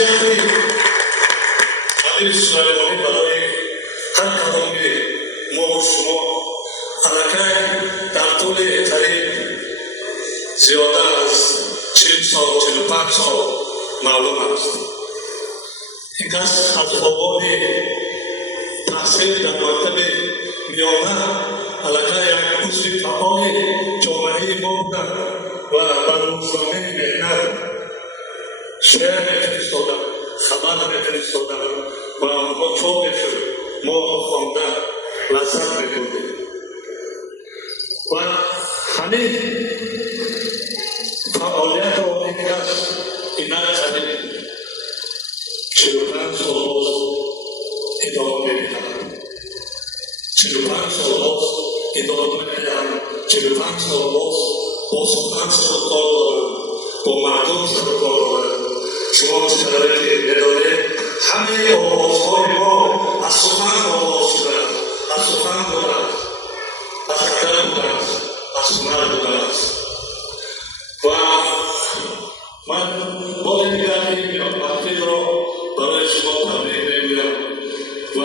شخصیت امیر سلیمانی برای هر کدام ما و شما حلقه در طول قریب زیاده از 40 سال 45 سال معلوم است. این کس از آباد تحصیل در مکتب میانه حلقه یک عضو فعال جامعه ما بودند و بر روزنامه مهنت شعر میفرستادند، خبر میفرستادند و آنها چاپ میشد، ما خوانده لذت میبردیم. و همین فعالیت را این کس اینک قدیم 45 سال باز ادامه میدهند. 45 سال باز ادامه میدهند. 45 سال باز با سخن سر کار دارند، با مردم سر کار دارند. شما مستقره که بدانید همه آوازهای ما از سخن آواز شده است، از سخن بوده است، از قدر بوده است، از هنر بوده است. و من بار دیگر این محفل را برای شما تبریک میگویم و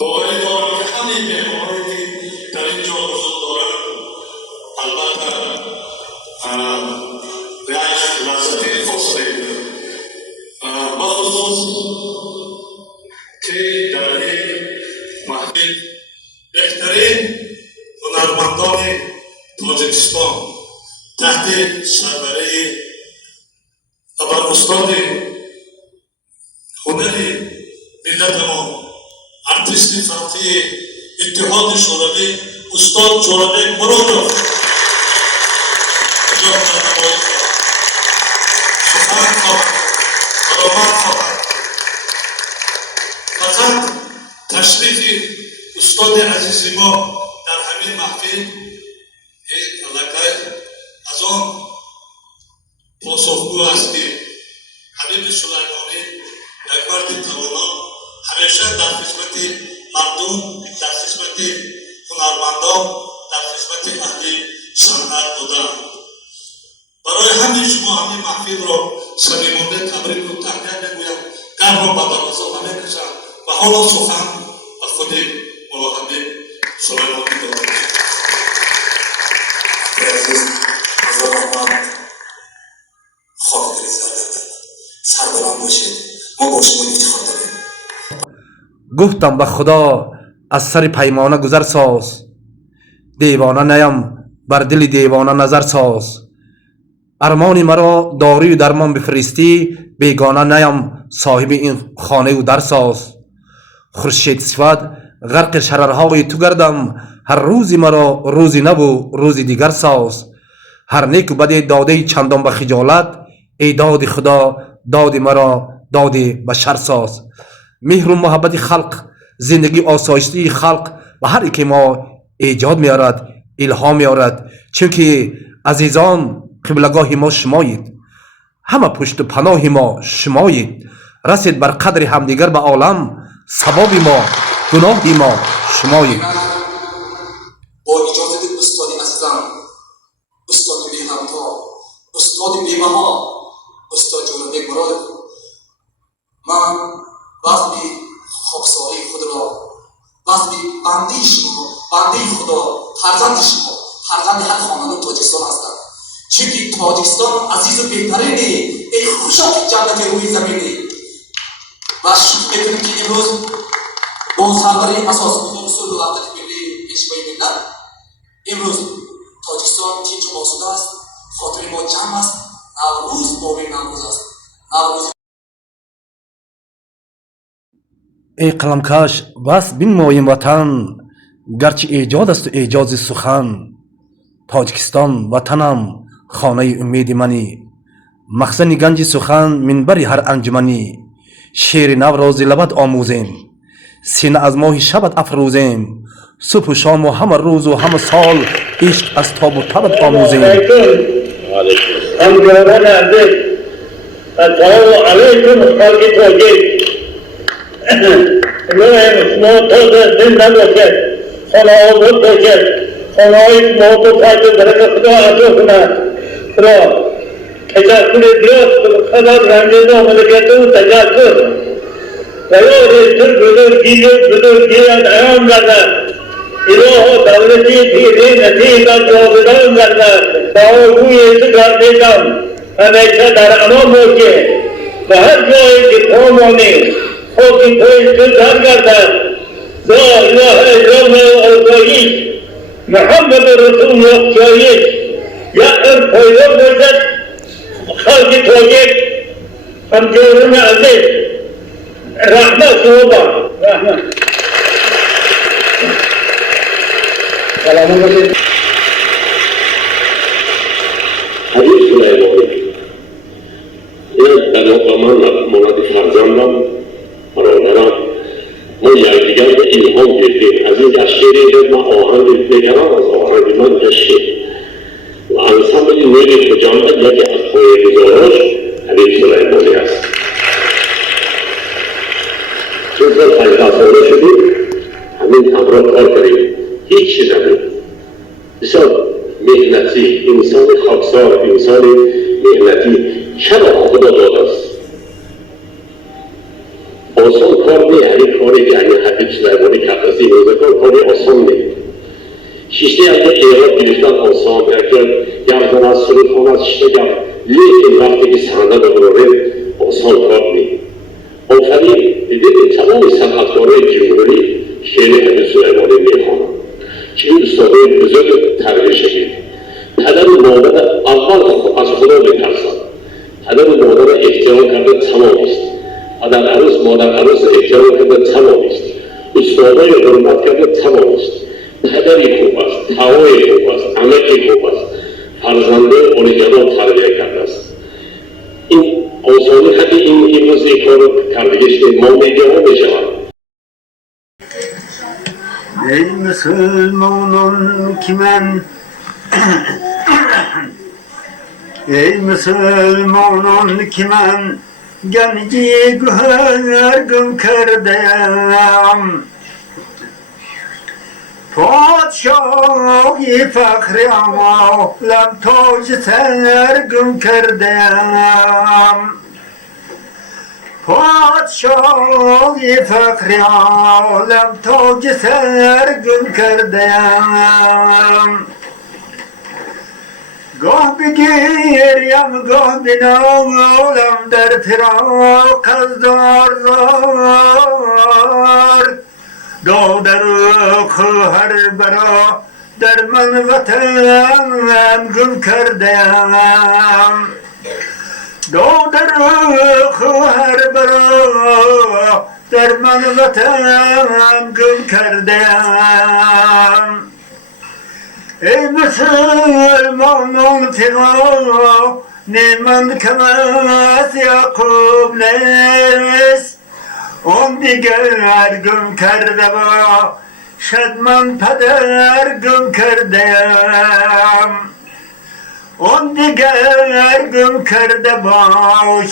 باوری دارم که همه مهمانانی که در اینجا حضور دارند البته یک لذت خاص دارند. بخصوص که در این محفل بهترین هنرمندان تاجیکستان تحت سربره ابر استاد هنری ملت ما ارتیست فرقی اتحاد شوروی استاد جورابک مرودوف اینجا در نمایش سخن خواهد علامت خواهد. فقط تشریف استاد عزیز ما در همین محفل این علاقه از آن پاسخگو است که حبیب سلیمانی یک مرد توانا همیشه در خدمت مردم، در خدمت هنرمندان، در خدمت اهل صنعت بودند. برای همین شما همین محفل را صمیمانه تبریک و تهنیت میگویم. گرم به دروازه نمیکشم و حالا سخن به خود مولا حبیب سلیمانی دارد. عزیز حضرت احمد خاطر سربلند باشید، ما با شما افتخار داریم. گفتم به خدا از سر پیمانه گذر ساز، دیوانه نیم بر دل دیوانه نظر ساز. ارمانی مرا داری و درمان بفرستی، بیگانه نیم صاحب این خانه و در ساز. خورشید صفت غرق شررهای تو گردم، هر روزی مرا روزی نبو روزی دیگر ساز. هر نیک و بد داده چندان به خجالت، ای داد خدا داد مرا داد بشر ساز. مهر و محبت خلق زندگی آسایشتی خلق و هر که ما ایجاد میارد الهام میارد، چونکه عزیزان قبلگاه ما شمایید، همه پشت و پناه ما شمایید. رسید بر قدر همدیگر به عالم، ثواب ما گناه ما شمایید. با اجازه استاد عزیزم، استاد میهمتا، استاد میبها، استاد جورابک مرودوف، من وقتی خاکساری خود را وقتی بنده شما، بنده خدا، فرزند شما، فرزند هر خاندان تاجیکستان هستم. چونکه تاجیکستان عزیز و بهترینه، ای خوشا جنت روی زمینه. و شکر میکنیم که امروز با سربره اساس اصول و وحدت ملی اجتماعی ملت امروز تاجیکستان تیج و آسوده است، خاطر ما جمع است. نوروز باب نوروز است. نوروز ای قلمکش بس بنماییم وطن، گرچه ایجاد است و ایجاز سخن. تاجیکستان وطنم خانه امید منی، مخزن گنج سخن منبر هر انجمنی. شعر نو را ز لبت آموزیم، سینه از ماه شبت افروزیم. صبح و شام و همه روز و همه سال عشق از تاب و تبت آموزیم. همکاران عزیز، السلام علیکم خلق تاجیک. روح شما تازه زنده باشد، خانه آباد باشد، خانه های شما تو پاک برکت خدا عطا کند. خدا تشکر درست خدا رنجیده مملکت و تشکر و یادتر بزرگیت ایام گردد اله دولتی پیری نتیجه جاودان گردد با روی گردیدم همیشه در امان باشی و هر جایی که پامانی خاکی پایش در گردد لا اله الا الله آزایش محمد رسول الله جایش یا ام پایدار باشد خلق تاجک همجورون عزیز رحمت صحبا رحمت سلام باشید حدیث سلیمانی این در مقامان مانند فرزندم برادرم ما یکدیگر به الهام گرفتیم از این شعری که من آهنگ بگرم از آهنگ من کشید و انسامبل نوی خجامت یکی از پایه‌گذاراش حدیث سلیمانی است چون سال 50 ساله شدیم همین همراه کار کردیم هیچ چیز نبود بسیار مهنتی انسان خاکسار انسان مهنتی چرا خدا داده است آسان کار نیست همین کاری که همین حدیث سلیمانی کرده است این روزگار کاری آسان نیست شیشته از یک ایراد گرفتن آسان گردن از سلوخان از شیشته گفت لیکن وقتی که صحنه ببراره آسان کار نیست آفرین دیدید تمام صنعتکارای جمهوری شعر حدیث سلیمانی میخوانند چنین استادای بزرگ تربیت شدید پدر و مادر اول از خدا بترسند پدر و مادر احترام کرده تمام است پدر عروس مادر عروس احترام کرده تمام است استادای حرمت کرده تمام است پدری خوب است هوای خوب است عمکی خوب است فرزنده اولیجانان تربیت کرده است این آسانی حتی این امروز این کار کردگیش ما میگه ها میشود ey Müslümanın kimen ey Müslümanın kimen genci güher gün kerdem Padşah-ı fakri alem tac ser gün kerdem Padşah-ı fakri alem tac ser gün kerdem Gah bigirem gah binalem der firak azdar Do der her bera derman vatan gül kerdem Do der her bera derman vatan gül kerdem Ey Müslümanın figa neman kemas Yakub nes On diger gün kerdeba şedman peder gün kerdem On diger gün kerdeba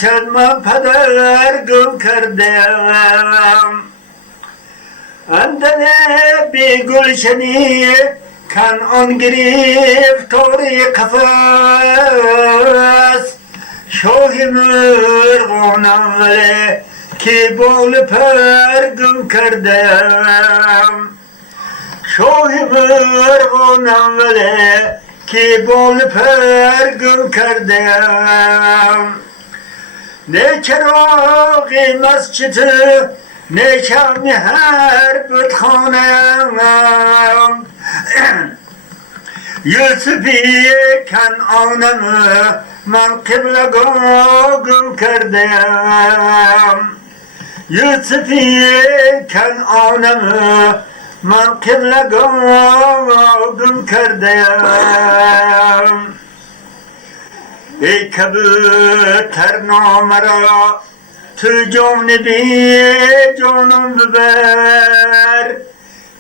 şedman peder gün kerdem Andene bir gülşeni kan on giriftori kafas Şohimur gonavle ki bol per gün kerdem Şohimur gonavle ki bol per gün kerdem Ne çeraği mescidi ne şami her büthanem Yusufiye kan anamı man kıble gogum kerdem Yusufiye kan anamı man kıble gogum kerdem Ey kabüter namara tu cumnibi canım biber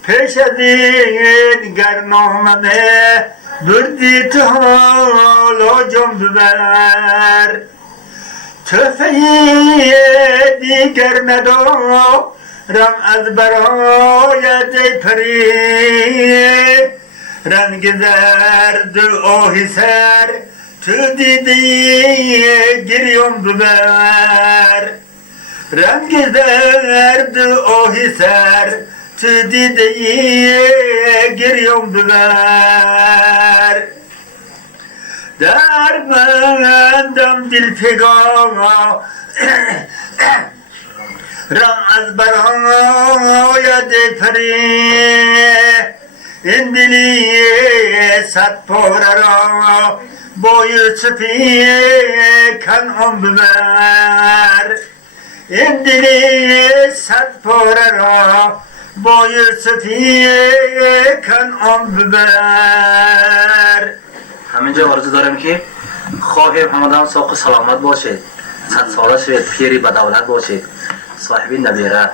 Peş edin gernamene Bürdi tıhala can biber Tüfeyi diger nedo Ram az berayet peri Rengi zerdi o hiser تو دیدی گریون ببر رنگ درد آهی سر تو دیدی گریون ببر در بندم دل پگاه رم از برایت پری این دلی صد پاره را با یوسفی کنعان ببر این دلی صد پاره را با یوسفی کنعان ببر. همینجا آرزو دارم که خواهیم همدان ساق و سلامت باشید، صد ساله شوید، پیری به دولت باشید، صاحبی نبیره.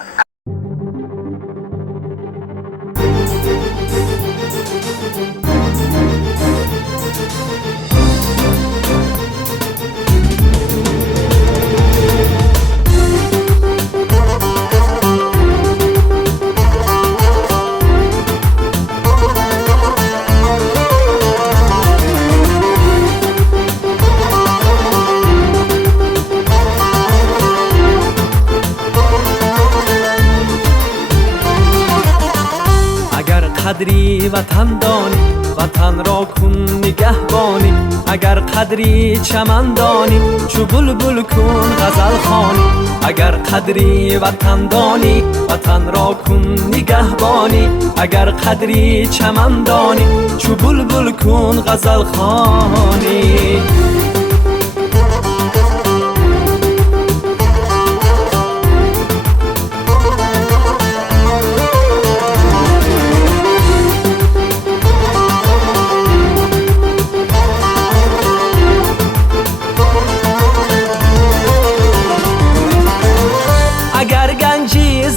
قدری وطن دانی وطن را کن نگهبانی اگر قدری چمن دانی چو بلبل کن غزل خوانی اگر قدری وطن دانی وطن را کن نگهبانی اگر قدری چمن دانی چو بلبل کن غزل خوانی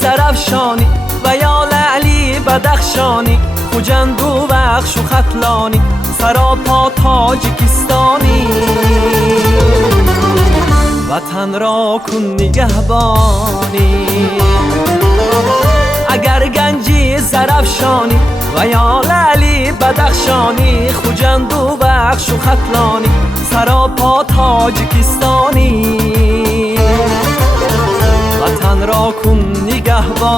زرفشانی و یا لعلی بدخشانی خوجند و بخش و خطلانی سراپا تاجیکستانی وطن را کن نگهبانی اگر گنجی زرفشانی و یا لعلی بدخشانی خوجند و بخش و خطلانی سراپا تاجیکستانی وطن را کن نگهبان